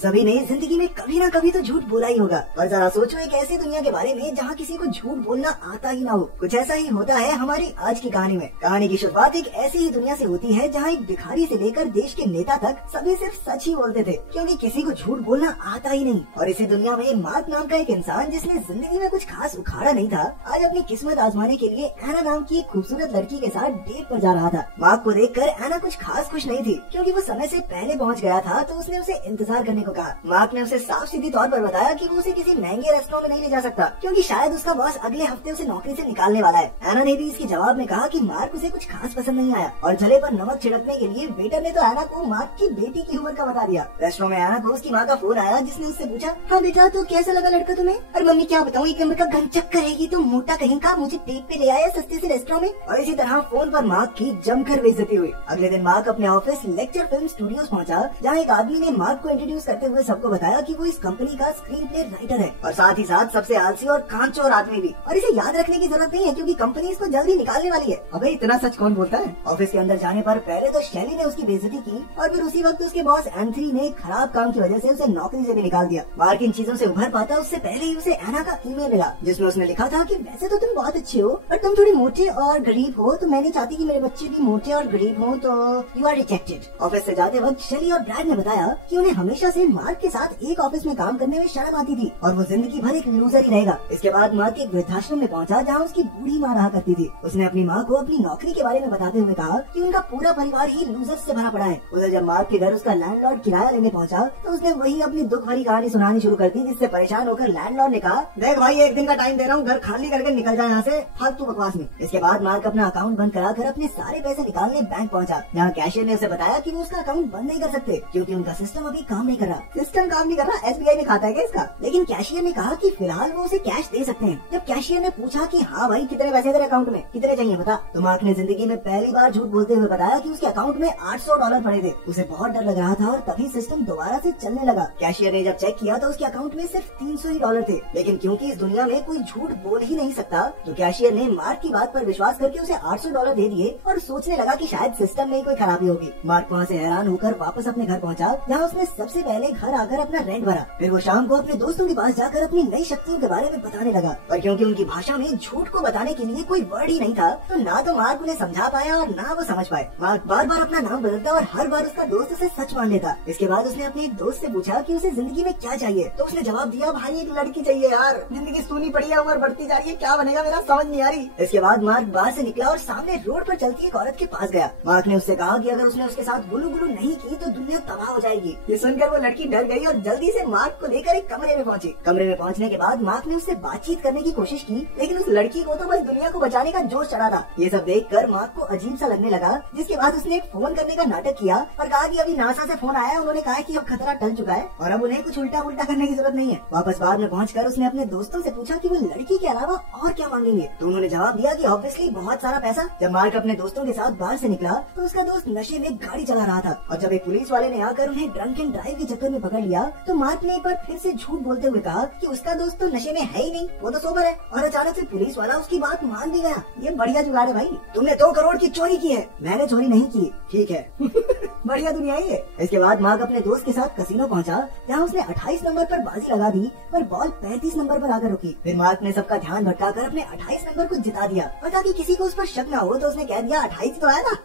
सभी ने जिंदगी में कभी ना कभी तो झूठ बोला ही होगा। पर जरा सोचो एक ऐसी दुनिया के बारे में जहाँ किसी को झूठ बोलना आता ही ना हो। कुछ ऐसा ही होता है हमारी आज की कहानी में। कहानी की शुरुआत एक ऐसी ही दुनिया से होती है जहाँ एक भिखारी से लेकर देश के नेता तक सभी सिर्फ सच ही बोलते थे, क्योंकि किसी को झूठ बोलना आता ही नहीं। और इसी दुनिया में मार्क नाम का एक इंसान जिसने जिंदगी में कुछ खास उखाड़ा नहीं था, आज अपनी किस्मत आजमाने के लिए एना नाम की एक खूबसूरत लड़की के साथ डेट पर जा रहा था। मार्क को देखकर एना कुछ खास खुश नहीं थी, क्योंकि वो समय से पहले पहुंच गया था, तो उसने उसे इंतजार करने को कहा। मार्क ने उसे साफ सीधी तौर पर बताया कि वो उसे किसी महंगे रेस्टोरेंट में नहीं ले जा सकता, क्योंकि शायद उसका बॉस अगले हफ्ते उसे नौकरी से निकालने वाला है। एना ने भी इसके जवाब में कहा कि मार्क उसे कुछ खास पसंद नहीं आया, और जले पर नमक छिड़कने के लिए वेटर ने तो एना को मार्क की बेटी की उम्र का बता दिया। रेस्टोरेंट में एना को उसकी माँ का फोन आया, जिसने उससे पूछा, हाँ बेटा तो कैसा लगा लड़का तुम्हें? और मम्मी क्या बताऊँ, एक नंबर का गंचक करेगी तो मोटा कहीं का, मुझे डेट पे ले आया सस्ते से रेस्टोरेंट में। और इसी तरह फोन पर मार्क की जमकर बेइज्जती हुई। अगले दिन मार्क अपने ऑफिस लेक्चर फिल्म स्टूडियोज पहुंचा, जहां एक आदमी ने मार्क को इंट्रोड्यूस करते हुए सबको बताया कि वो इस कंपनी का स्क्रीन प्ले राइटर है, और साथ ही साथ सबसे आलसी और कामचोर आदमी भी। और इसे याद रखने की जरूरत नहीं है, क्योंकि कंपनी इसको जल्दी निकालने वाली है। अबे इतना सच कौन बोलता है? ऑफिस के अंदर जाने पर पहले तो शैली ने उसकी बेइज्जती की, और फिर उसी वक्त उसके बॉस एंथनी ने खराब काम की वजह से उसे नौकरी से भी निकाल दिया। मार्क इन चीजों से उभर पाता उससे पहले ही उसे एना का ईमेल मिला, जिसमें उसने लिखा था कि वैसे तो तुम बहुत अच्छे हो, पर तुम थोड़े मोटे और गरीब हो, तो मैं नहीं चाहती कि मेरे बच्चे भी मोटे और गरीब हो, तो यू आर रिजेक्टेड। ऑफिस से जाते वक्त शैली और ब्रैड ने बताया कि उन्हें हमेशा से मार्क के साथ एक ऑफिस में काम करने में शर्म आती थी, और वो जिंदगी भर एक लूजर ही रहेगा। इसके बाद मार्क एक वृद्धाश्रम में पहुंचा, जहां उसकी बूढ़ी माँ रहा करती थी। उसने अपनी माँ को अपनी नौकरी के बारे में बताते हुए कहा कि उनका पूरा परिवार ही लूजर से भरा पड़ा है। उधर जब मार्क के घर उसका लैंडलॉर्ड किराया लेने पहुंचा, तो उसने वही अपनी दुख भरी कहानी सुनानी शुरू कर दी, जिससे परेशान होकर लैंडलॉर्ड ने कहा, देख भाई एक दिन का टाइम दे रहा हूँ, घर खाली करके निकल जाए यहाँ से, फालतू बकवास में। इसके बाद मार्क अपना अकाउंट बंद कराकर अपने सारे पैसे निकालने बैंक पहुंचा, जहाँ कैशियर ने उसे बताया कि वो उसका अकाउंट बंद नहीं कर सकते, क्योंकि उनका सिस्टम अभी काम नहीं कर रहा। सिस्टम काम नहीं कर रहा? एसबीआई में खाता है क्या इसका? लेकिन कैशियर ने कहा कि फिलहाल वो उसे कैश दे सकते हैं। जब कैशियर ने पूछा कि हाँ भाई कितने पैसे तेरे अकाउंट में, कितने चाहिए बता, तो मार्क ने जिंदगी में पहली बार झूठ बोलते हुए बताया कि उसके अकाउंट में $800 पड़े थे। उसे बहुत डर लग रहा था, और तभी सिस्टम दोबारा से चलने लगा। कैशियर ने जब चेक किया तो उसके अकाउंट में सिर्फ $300 थे, लेकिन क्योंकि इस दुनिया में कोई झूठ बोल ही नहीं सकता, तो कैशियर ने मार्क की बात पर विश्वास करके उसे $800 दे दिए, और सोचने लगा कि शायद सिस्टम में कोई खराबी होगी। मार्क वहाँ से हैरान होकर वापस अपने घर पहुँचा, जहाँ उसने सबसे पहले घर आकर अपना रेंट भरा। फिर वो शाम को अपने दोस्तों के पास जाकर अपनी नई शक्तियों के बारे में बताने लगा, पर क्योंकि उनकी भाषा में झूठ को बताने के लिए कोई वर्ड ही नहीं था, तो ना तो मार्क उन्हें समझा पाया और ना वो समझ पाए। मार्क बार बार अपना नाम बदलता और हर बार उसका दोस्त उसे सच मान लेता। इसके बाद उसने अपने एक दोस्त से पूछा कि उसे जिंदगी में क्या चाहिए, तो उसने जवाब दिया, भाई एक लड़की चाहिए यार, जिंदगी सूनी पड़ी है, उम्र बढ़ती जा रही है, क्या बनेगा मेरा समझ नहीं आ रही। इसके बाद मार्क बाहर से निकला और सामने रोड पर चलती एक औरत के पास गया। मार्क ने उससे कहा कि अगर उसने उसके साथ गुलू गुलू नहीं की तो दुनिया तबाह हो जाएगी। ये सुनकर वो लड़की डर गई और जल्दी से मार्क को लेकर एक कमरे में पहुंची। कमरे में पहुंचने के बाद मार्क ने उससे बातचीत करने की कोशिश की, लेकिन उस लड़की को तो बस दुनिया को बचाने का जोश चढ़ा था। ये सब देखकर मार्क को अजीब सा लगने लगा, जिसके बाद उसने एक फोन करने का नाटक किया और कहा कि अभी नासा से फोन आया है, उन्होंने कहा कि अब खतरा टल चुका है और अब उन्हें कुछ उल्टा उल्टा करने की जरूरत नहीं है। वापस बार में पहुंचकर उसने अपने दोस्तों से पूछा कि वो लड़की के अलावा और क्या मांगेंगे, तो उन्होंने जवाब दिया कि ऑब्वियसली बहुत सारा पैसा। जब मार्क अपने दोस्तों के साथ बाहर से निकला तो उसका दोस्त नशे में गाड़ी चला रहा था, और जब एक पुलिस वाले ने आकर उन्हें ड्रंक एंड ड्राइव के चक्कर में पकड़ लिया, तो मार्क ने एक बार फिर से झूठ बोलते हुए कहा कि उसका दोस्त तो नशे में है ही नहीं, वो तो सोबर है। और अचानक से पुलिस वाला उसकी बात मान भी गया। ये बढ़िया जुगाड़ है भाई, तुमने 2 करोड़ की चोरी की है, मैंने चोरी नहीं की, ठीक है। बढ़िया दुनिया ही है। इसके बाद मार्क अपने दोस्त के साथ कसिनो पहुंचा, जहां उसने 28 नंबर पर बाजी लगा दी, पर बॉल 35 नंबर पर आकर रुकी। फिर मार्क ने सबका ध्यान भटकाकर अपने 28 नंबर को जिता दिया, और ताकि किसी को उस पर शक न हो तो उसने कह दिया 28 तो आया था।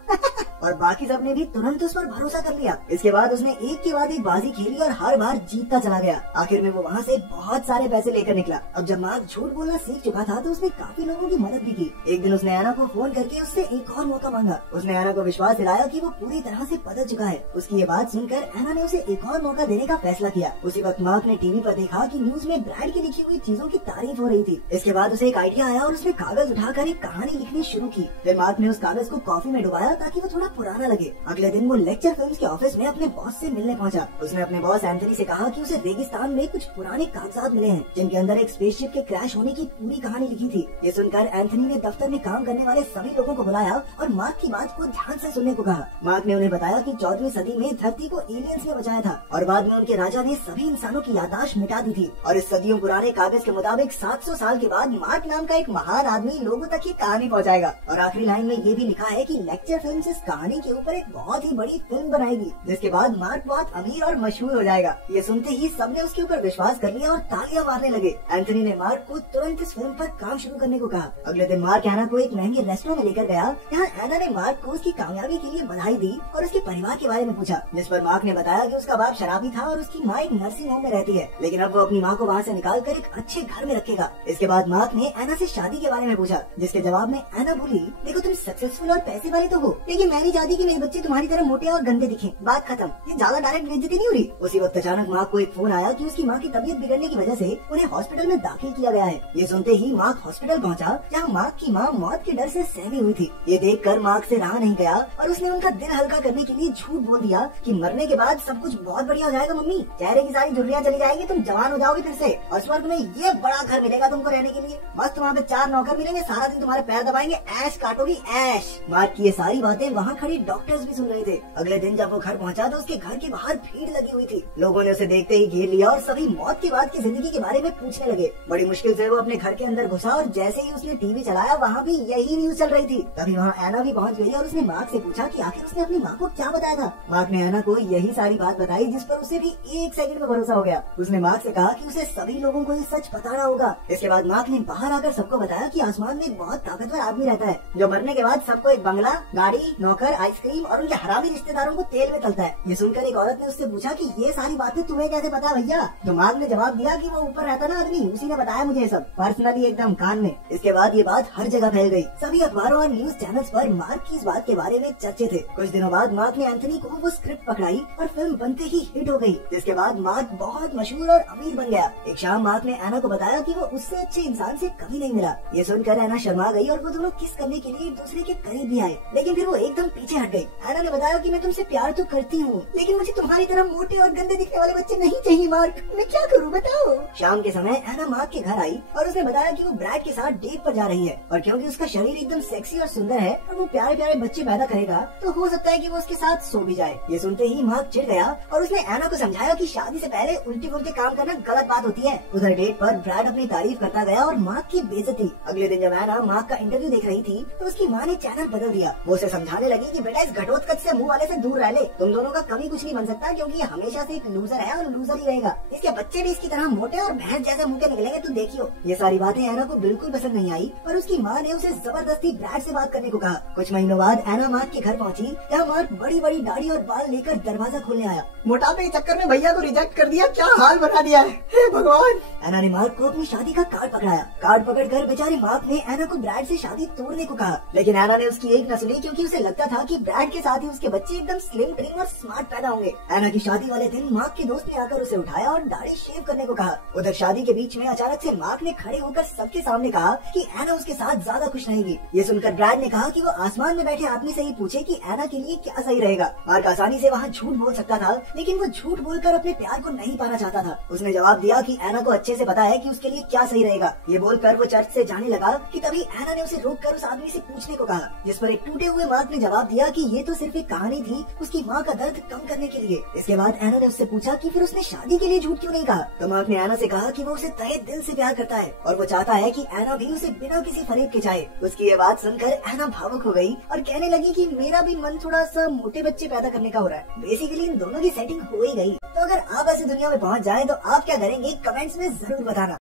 और बाकी सबने भी तुरंत उस पर भरोसा कर लिया। इसके बाद उसने एक के बाद एक बाजी खेली और हर बार जीतता चला गया। आखिर में वो वहाँ से बहुत सारे पैसे लेकर निकला। अब जब मार्क झूठ बोलना सीख चुका था, तो उसने काफी लोगों की मदद भी की। एक दिन उसने एना को फोन करके उससे एक और मौका मांगा। उसने एना को विश्वास दिलाया कि वो पूरी तरह से बदल चुका है। उसकी ये बात सुनकर एना ने उसे एक और मौका देने का फैसला किया। उसी वक्त मार्क ने टीवी पर देखा कि न्यूज में ब्रैड की लिखी हुई चीजों की तारीफ हो रही थी। इसके बाद उसे एक आइडिया आया और उसने कागज उठाकर एक कहानी लिखनी शुरू की। फिर मार्क ने उस कागज को कॉफी में डुबाया ताकि वो थोड़ा पुराना लगे। अगले दिन वो लेक्चर फिल्म्स के ऑफिस में अपने बॉस से मिलने पहुंचा। उसने अपने बॉस एंथनी से कहा कि उसे रेगिस्तान में कुछ पुराने कागजात मिले हैं, जिनके अंदर एक स्पेसशिप के क्रैश होने की पूरी कहानी लिखी थी। ये सुनकर एंथनी ने दफ्तर में काम करने वाले सभी लोगों को बुलाया और मार्क की बात को ध्यान से सुनने को कहा। मार्क ने उन्हें बताया कि 14वीं सदी में धरती को एलियंस ने बचाया था, और बाद में उनके राजा ने सभी इंसानों की याददाश्त मिटा दी थी। और इस सदियों पुराने कागज के मुताबिक 700 साल के बाद मार्क नाम का एक महान आदमी लोगों तक ये कहानी पहुंचाएगा। और आखिरी लाइन में ये भी लिखा है कि लेक्चर फिल्म्स इस कहानी के ऊपर एक बहुत ही बड़ी फिल्म बनाएगी, जिसके बाद मार्क बहुत अमीर और मशहूर मशहूर हो जाएगा। ये सुनते ही सबने उसके ऊपर विश्वास कर लिया और तालियां मारने लगे। एंथनी ने मार्क को तुरंत इस फिल्म पर काम शुरू करने को कहा। अगले दिन मार्क एना को एक महंगे रेस्टोरेंट में लेकर गया। यहाँ एना ने मार्क को उसकी कामयाबी के लिए बधाई दी और उसके परिवार के बारे में पूछा, जिस पर मार्क ने बताया कि उसका बाप शराबी था और उसकी माँ एक नर्सिंग होम में रहती है, लेकिन अब वो अपनी माँ को वहाँ से निकालकर एक अच्छे घर में रखेगा। इसके बाद मार्क ने एना से शादी के बारे में पूछा, जिसके जवाब में एना बोली, देखो तुम सक्सेसफुल और पैसे वाले तो हो, लेकिन मैं नहीं चाहती कि मेरे बच्चे तुम्हारी तरह मोटे और गंदे दिखें। बात खत्म। ये ज्यादा डायरेक्ट बेइज्जती नहीं हो रही। उसी वक्त अचानक मार्क को एक फोन आया कि उसकी माँ की तबीयत बिगड़ने की वजह से उन्हें हॉस्पिटल में दाखिल किया गया है। ये सुनते ही मार्क हॉस्पिटल पहुंचा, जहां मार्क की माँ मौत के डर से सहमी हुई थी। ये देखकर मार्क से रहा नहीं गया और उसने उनका दिल हल्का करने के लिए झूठ बोल दिया कि मरने के बाद सब कुछ बहुत बढ़िया हो जाएगा मम्मी, चेहरे की सारी झुर्रियां चली जाएगी, तुम जवान हो जाओगे फिर से और स्वर्ग में ये बड़ा घर मिलेगा तुमको रहने के लिए। मस्त वहाँ पे 4 नौकर मिलेंगे, सारा दिन तुम्हारे पैर दबाएंगे, ऐश काटोगी ऐश। मार्क की ये सारी बातें वहाँ खड़ी डॉक्टर्स भी सुन रहे थे। अगले दिन जब वो घर पहुँचा तो उसके घर के बाहर भीड़ लगी हुई थी। लोगों ने उसे देखते ही घेर लिया और सभी मौत के बाद की जिंदगी के बारे में पूछने लगे। बड़ी मुश्किल से वो अपने घर के अंदर घुसा और जैसे ही उसने टीवी चलाया वहाँ भी यही न्यूज चल रही थी। तभी वहाँ एना भी पहुँच गई और उसने मार्क से पूछा कि आखिर उसने अपनी माँ को क्या बताया था। मार्क ने एना को यही सारी बात बताई, जिस पर उसे भी 1 सेकंड में भरोसा हो गया। उसने मार्क से कहा कि उसे सभी लोगों को ये सच बताना होगा। इसके बाद मार्क ने बाहर आकर सबको बताया कि आसमान में एक बहुत ताकतवर आदमी रहता है, जो मरने के बाद सबको एक बंगला, गाड़ी, नौकर, आइसक्रीम और उनके हरामी रिश्तेदारों को तेल में तलता है। ये सुनकर एक औरत ने उससे पूछा कि ये सारी बातें तुम्हें कैसे पता है भैया? तो मार्क ने जवाब दिया कि वो ऊपर रहता ना आदमी, उसी ने बताया मुझे सब, पर्सनली एकदम कान में। इसके बाद ये बात हर जगह फैल गई। सभी अखबारों और न्यूज चैनल्स पर मार्क की इस बात के बारे में चर्चे थे। कुछ दिनों बाद मार्क ने एंथनी को वो स्क्रिप्ट पकड़ाई और फिल्म बनते ही हिट हो गई। जिसके बाद मार्क बहुत मशहूर और अमीर बन गया। एक शाम मार्क ने एना को बताया कि वो उससे अच्छे इंसान से कभी नहीं मिला। ये सुनकर एना शर्मा गई और वो दोनों किस करने के लिए एक दूसरे के करीब भी आए, लेकिन फिर वो एकदम पीछे हट गई। एना ने बताया कि मैं तुमसे प्यार तो करती हूँ, लेकिन मुझे तुम्हारी तरह मोटे और गंदे दिखने वाले बच्चे नहीं चाहिए मार्क, मैं क्या करूँ बताओ। शाम के समय एना मार्क के घर आई और उसने बताया कि वो ब्रैड के साथ डेट पर जा रही है और क्योंकि उसका शरीर एकदम सेक्सी और सुंदर है और वो प्यारे प्यारे बच्चे पैदा करेगा तो हो सकता है कि वो उसके साथ सो भी जाए। ये सुनते ही मार्क चिढ़ गया और उसने एना को समझाया कि शादी से पहले उल्टी पुल्टी काम करना गलत बात होती है। उधर डेट पर ब्रैड अपनी तारीफ करता गया और मार्क की बेइज्जती। अगले दिन जब एना मार्क का इंटरव्यू देख रही थी तो उसकी माँ ने चैनल बदल दिया। वो उसे समझाने लगी कि बेटा इस घटोत्कच से मुंह वाले से दूर रह ले, तुम दोनों का कभी कुछ नहीं बन सकता क्योंकि ये हमेशा से एक लूजर है और लूजर ही रहेगा। इसके बच्चे भी इसकी तरह मोटे और भैंस जैसे मुंह के निकलेंगे, तुम देखियो। ये सारी बातें एना को बिल्कुल पसंद नहीं आई और उसकी माँ ने उसे जबरदस्ती ब्रैड से बात करने को कहा। कुछ महीनों बाद एना मार्क के घर पहुंची, जहाँ मार्क बड़ी बड़ी दाढ़ी और बाल लेकर दरवाजा खोलने आया। मोटापे के चक्कर में भैया को रिजेक्ट कर दिया, क्या हाल बना दिया है, हे भगवान। एना ने मार्क को अपनी शादी का कार्ड पकड़ाया। कार्ड पकड़कर बेचारे मार्क ने एना को ब्रैड से शादी तोड़ने को कहा, लेकिन एना ने उसकी एक न सुनी क्योंकि उसे लगता था कि ब्रैड के साथ ही उसके बच्चे एकदम स्लिम ट्रिम और स्मार्ट पैदा होंगे। एना की शादी वाले दिन मार्क के दोस्त ने आकर उसे उठाया और दाढ़ी शेव करने को कहा। उधर शादी के बीच में अचानक से मार्क ने खड़े होकर सबके सामने कहा कि एना उसके साथ ज्यादा खुश रहेगी। ये सुनकर ब्रैड ने कहा कि वो आसमान में बैठे आदमी से ही पूछे कि एना के लिए क्या सही रहेगा। मार्क आसानी से वहाँ झूठ बोल सकता था, लेकिन वो झूठ बोलकर अपने प्यार को नहीं पाना चाहता था। उसने जवाब दिया कि एना को अच्छे से पता है कि उसके लिए क्या सही रहेगा। ये बोलकर वो चर्च से जाने लगा कि तभी एना ने उसे रोककर उस आदमी से पूछने को कहा, जिस पर एक टूटे हुए मार्क ने जवाब दिया कि ये तो सिर्फ एक कहानी थी उसकी माँ का दर्द कम करने के लिए। इसके बाद एना ने उससे पूछा कि फिर उसने शादी के लिए झूठ क्यों नहीं कहा। तो मार्क ने एना से कहा कि वो उसे तहे दिल से प्यार करता है और वो चाहता है कि एना भी उसे बिना किसी फरेब के चाहे। उसकी ये बात सुनकर एना भावुक हो गई और कहने लगी कि मेरा भी मन थोड़ा सा मोटे बच्चे पैदा करने का हो रहा है। बेसिकली इन दोनों की सेटिंग हो ही गई। तो अगर आप ऐसी दुनिया में पहुंच जाएं तो आप क्या करेंगे, कमेंट्स में जरूर बताना।